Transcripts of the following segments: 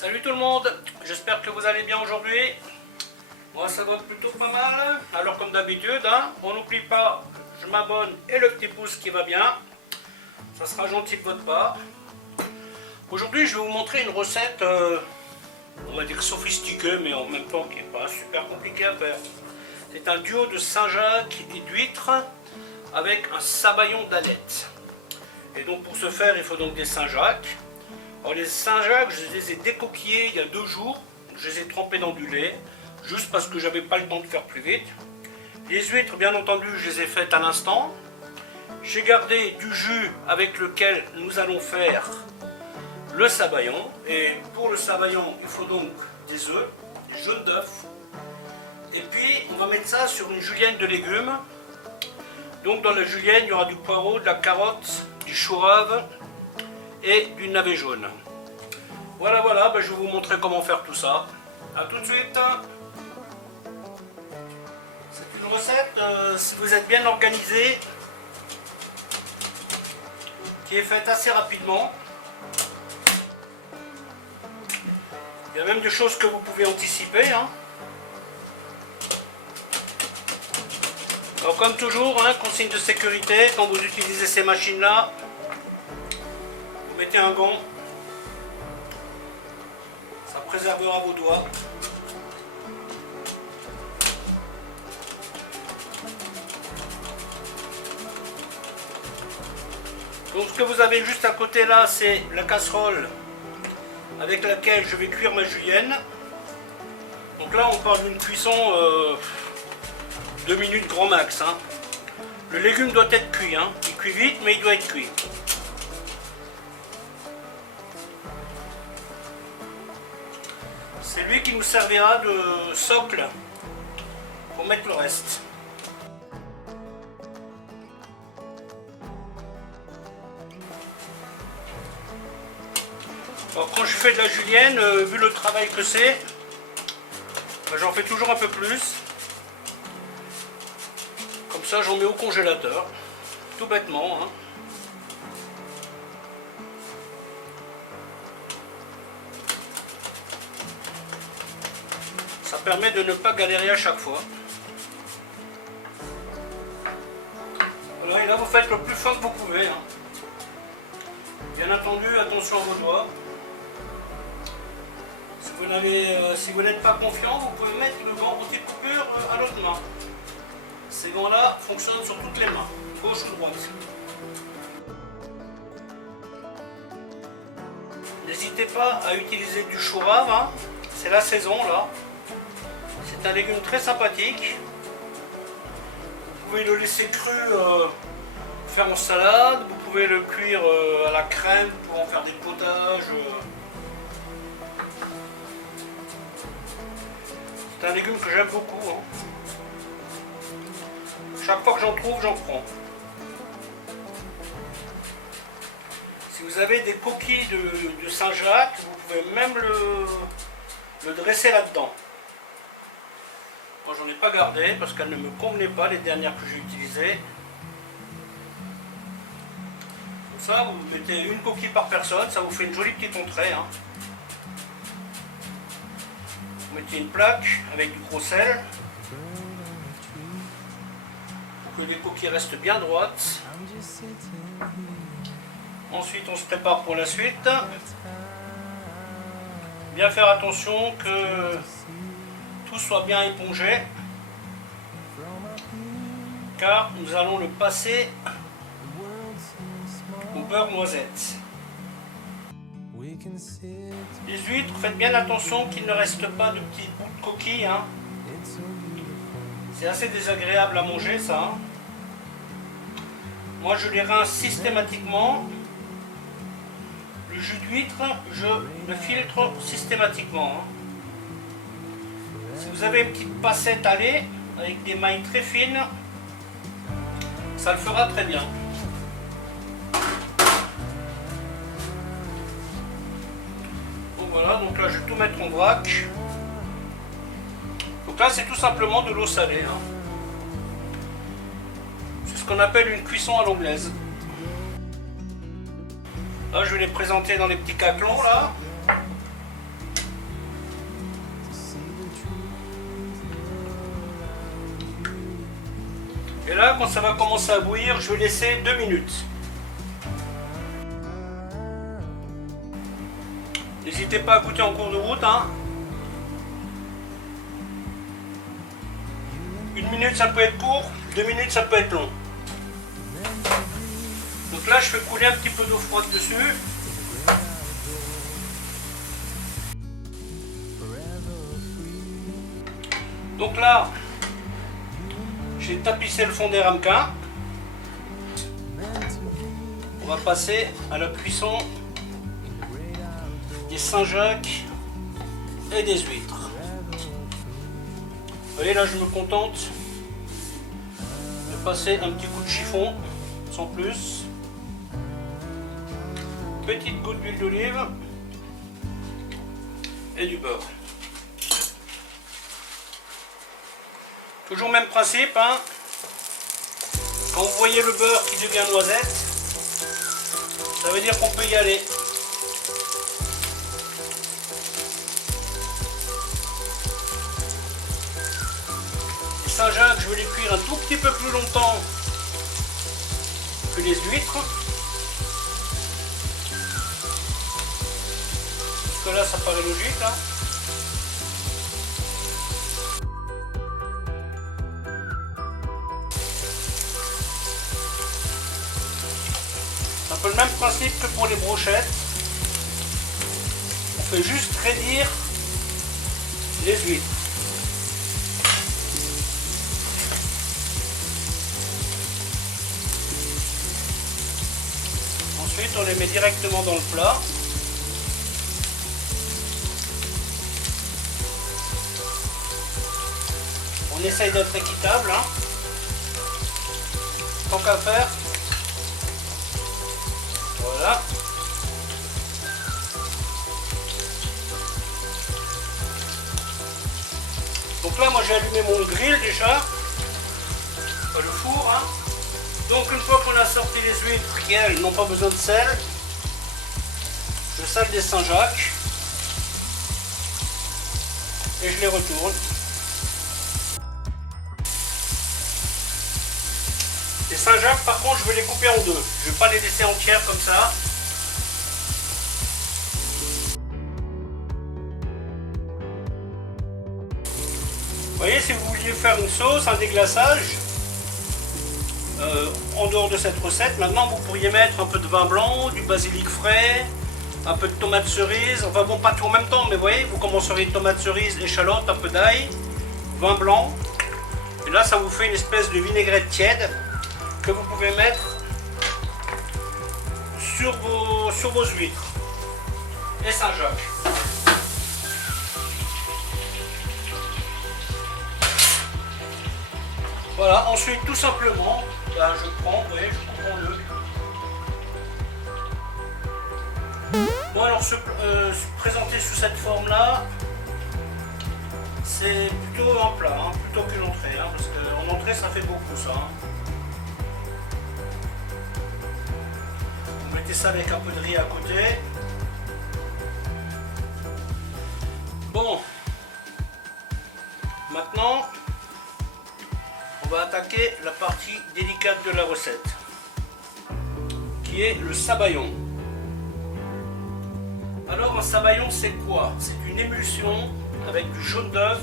Salut tout le monde, j'espère que vous allez bien aujourd'hui. Moi ça va plutôt pas mal. Alors comme d'habitude, on n'oublie pas, je m'abonne et le petit pouce qui va bien. Ça sera gentil de votre part. Aujourd'hui je vais vous montrer une recette, on va dire sophistiquée, mais en même temps qui n'est pas super compliquée à faire. C'est un duo de Saint-Jacques et d'huîtres avec un sabayon d'alette. Et donc pour ce faire il faut donc des Saint-Jacques. Alors les Saint-Jacques, je les ai décoquillés il y a 2 jours, je les ai trempés dans du lait, juste parce que j'avais pas le temps de faire plus vite. Les huîtres, bien entendu, je les ai faites à l'instant. J'ai gardé du jus avec lequel nous allons faire le sabayon. Et pour le sabayon, il faut donc des œufs, des jaunes d'œufs. Et puis, on va mettre ça sur une julienne de légumes. Donc dans la julienne, il y aura du poireau, de la carotte, du chou rave et du navet jaune. Voilà, je vais vous montrer comment faire tout ça. A tout de suite. C'est une recette, si vous êtes bien organisé, qui est faite assez rapidement. Il y a même des choses que vous pouvez anticiper. Alors comme toujours, consigne de sécurité, quand vous utilisez ces machines-là, vous mettez un gant, ça préservera vos doigts. Donc ce que vous avez juste à côté là, c'est la casserole avec laquelle je vais cuire ma julienne. Donc là on parle d'une cuisson 2 minutes grand max. Le légume doit être cuit, il cuit vite mais il doit être cuit. C'est lui qui nous servira de socle pour mettre le reste. Alors, quand je fais de la julienne, vu le travail que c'est, j'en fais toujours un peu plus. Comme ça j'en mets au congélateur, tout bêtement. Ça permet de ne pas galérer à chaque fois. Voilà, et là vous faites le plus fin que vous pouvez. Bien entendu, attention à vos doigts. Si vous n'êtes pas confiant, vous pouvez mettre le gant anti-coupure à l'autre main. Ces gants-là fonctionnent sur toutes les mains, gauche ou droite. N'hésitez pas à utiliser du chou rave, c'est la saison là. C'est un légume très sympathique. Vous pouvez le laisser cru, faire en salade, vous pouvez le cuire à la crème pour en faire des potages. C'est un légume que j'aime beaucoup. Chaque fois que j'en trouve, j'en prends. Si vous avez des coquilles de Saint-Jacques, vous pouvez même le dresser là-dedans. Moi, j'en ai pas gardé parce qu'elles ne me convenaient pas, les dernières que j'ai utilisées. Comme ça, vous mettez une coquille par personne, ça vous fait une jolie petite entrée. Vous mettez une plaque avec du gros sel. Que les coquilles restent bien droites. Ensuite on se prépare pour la suite. Bien faire attention que tout soit bien épongé, car nous allons le passer au beurre noisette. Les huîtres, faites bien attention qu'il ne reste pas de petits bouts de coquilles. C'est assez désagréable à manger ça. Moi je les rince systématiquement. Le jus d'huître, je le filtre systématiquement. Si vous avez une petite passette à lait avec des mailles très fines, ça le fera très bien. Bon voilà, donc là je vais tout mettre en vrac. Donc là c'est tout simplement de l'eau salée. C'est ce qu'on appelle une cuisson à l'anglaise. Là je vais les présenter dans les petits caclons là. Et là, quand ça va commencer à bouillir, je vais laisser 2 minutes. N'hésitez pas à goûter en cours de route. 1 minute ça peut être court, 2 minutes ça peut être long. Donc là je fais couler un petit peu d'eau froide dessus. Donc là j'ai tapissé le fond des ramequins. On va passer à la cuisson des Saint-Jacques et des huîtres. Vous voyez là je me contente de passer un petit coup de chiffon sans plus. Petite goutte d'huile d'olive et du beurre. Toujours même principe, Quand vous voyez le beurre qui devient noisette, ça veut dire qu'on peut y aller. Les Saint-Jacques, je vais les cuire un tout petit peu plus longtemps que les huîtres. Parce que là, ça paraît logique, C'est un peu le même principe que pour les brochettes. On fait juste raidir les huîtres. Ensuite, on les met directement dans le plat. On essaye d'être équitable, tant qu'à faire. Voilà. Donc là, moi j'ai allumé mon grill déjà, le four. Donc une fois qu'on a sorti les huîtres qui elles n'ont pas besoin de sel, je sale des Saint-Jacques et je les retourne. Les Saint-Jacques par contre je vais les couper en deux, je ne vais pas les laisser entières comme ça. Vous voyez, si vous vouliez faire une sauce, un déglaçage, en dehors de cette recette, maintenant vous pourriez mettre un peu de vin blanc, du basilic frais, un peu de tomates cerises, enfin bon pas tout en même temps, mais vous voyez, vous commencerez de tomates cerises, échalotes, un peu d'ail, vin blanc, et là ça vous fait une espèce de vinaigrette tiède que vous pouvez mettre sur vos huîtres et Saint-Jacques. Voilà, ensuite tout simplement, je prends, vous voyez, je coupe en deux. Bon alors se présenter sous cette forme là, c'est plutôt un plat, plutôt qu'une entrée, parce qu'en entrée ça fait beaucoup ça. Vous mettez ça avec un peu de riz à côté. Bon, maintenant on va attaquer la partie délicate de la recette, qui est le sabayon. Alors un sabayon c'est quoi? C'est une émulsion avec du jaune d'œuf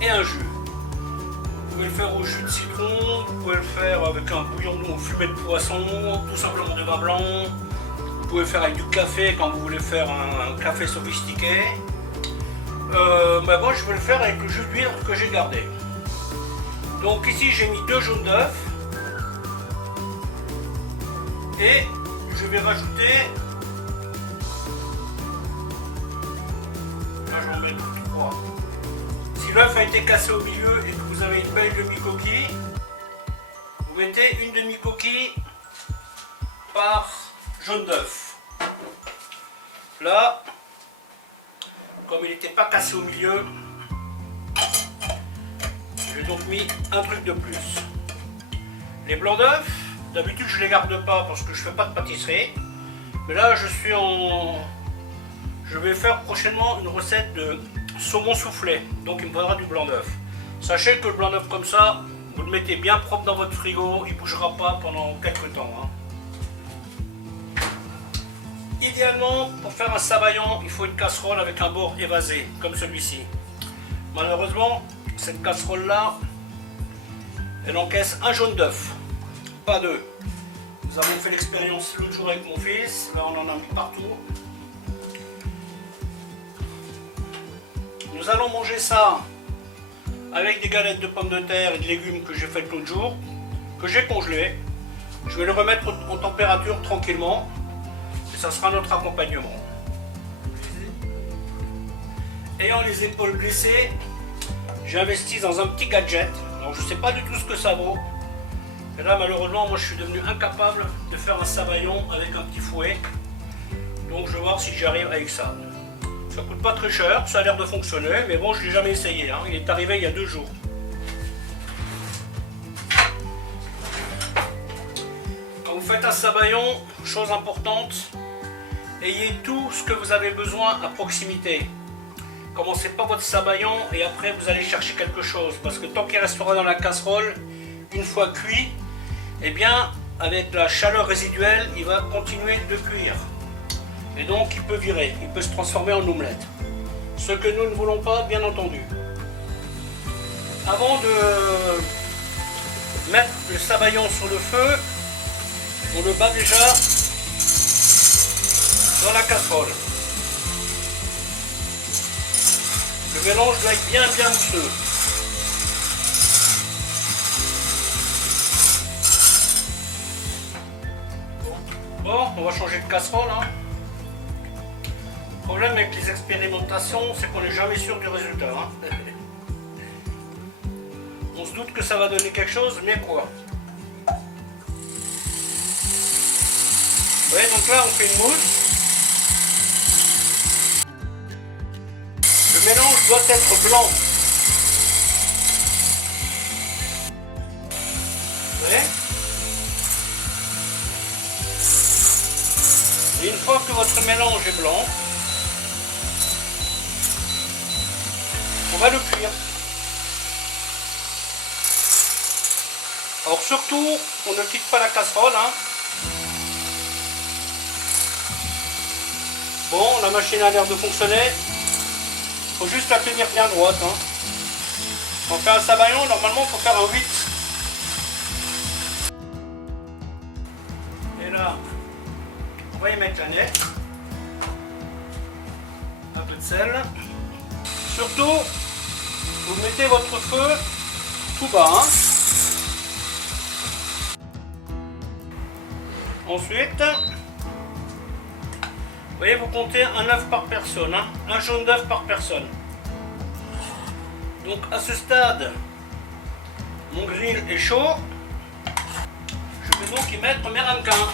et un jus. Vous pouvez le faire au jus de citron, vous pouvez le faire avec un bouillon au fumé de poisson, tout simplement de vin blanc. Vous pouvez le faire avec du café quand vous voulez faire un café sophistiqué. Mais moi je vais le faire avec le jus d'huître que j'ai gardé. Donc ici j'ai mis 2 jaunes d'œufs et je vais rajouter, là je vais en mettre 3. Si l'œuf a été cassé au milieu et que vous avez une belle demi-coquille, vous mettez une demi-coquille par jaune d'œuf. Là, comme il n'était pas cassé au milieu, j'ai donc mis un truc de plus. Les blancs d'œufs, d'habitude je ne les garde pas parce que je ne fais pas de pâtisserie. Mais là je vais faire prochainement une recette de saumon soufflé. Donc il me faudra du blanc d'œuf. Sachez que le blanc d'œuf comme ça, Vous le mettez bien propre dans votre frigo, il ne bougera pas pendant quelques temps. Hein. Idéalement, pour faire un sabayon, il faut une casserole avec un bord évasé, comme celui-ci. Malheureusement, cette casserole-là, elle encaisse un jaune d'œuf, pas deux. Nous avons fait l'expérience l'autre jour avec mon fils, là on en a mis partout. Nous allons manger ça avec des galettes de pommes de terre et de légumes que j'ai fait l'autre jour, que j'ai congelé. Je vais le remettre en température tranquillement et ça sera notre accompagnement. Ayant les épaules blessées, j'ai investi dans un petit gadget. Alors je ne sais pas du tout ce que ça vaut. Et là malheureusement moi je suis devenu incapable de faire un sabayon avec un petit fouet. Donc je vais voir si j'y arrive avec ça. Ça coûte pas très cher, ça a l'air de fonctionner, mais bon je ne l'ai jamais essayé. Hein. Il est arrivé il y a 2 jours. Quand vous faites un sabayon, chose importante, ayez tout ce que vous avez besoin à proximité. Commencez pas votre sabayon et après vous allez chercher quelque chose. Parce que tant qu'il restera dans la casserole, une fois cuit, eh bien avec la chaleur résiduelle, il va continuer de cuire. Et donc il peut virer, il peut se transformer en omelette. Ce que nous ne voulons pas, bien entendu. Avant de mettre le sabayon sur le feu, on le bat déjà dans la casserole. Le mélange doit être bien mousseux. Bon, on va changer de casserole. Hein. Le problème avec les expérimentations, c'est qu'on n'est jamais sûr du résultat. Hein. On se doute que ça va donner quelque chose, mais quoi? Vous voyez, donc là on fait une mousse. Le mélange doit être blanc. Vous voyez? Et une fois que votre mélange est blanc, on va le cuire. Alors surtout, on ne quitte pas la casserole. Hein. Bon, la machine a l'air de fonctionner. Il faut juste la tenir bien droite. Hein. Quand on fait un sabayon, normalement, il faut faire un 8. Et là, on va y mettre la nette. Un peu de sel. Surtout, vous mettez votre feu tout bas. Hein. Ensuite, vous voyez, vous comptez un œuf par personne, hein, un jaune d'œuf par personne. Donc à ce stade, mon grill est chaud. Je vais donc y mettre mes ramequins.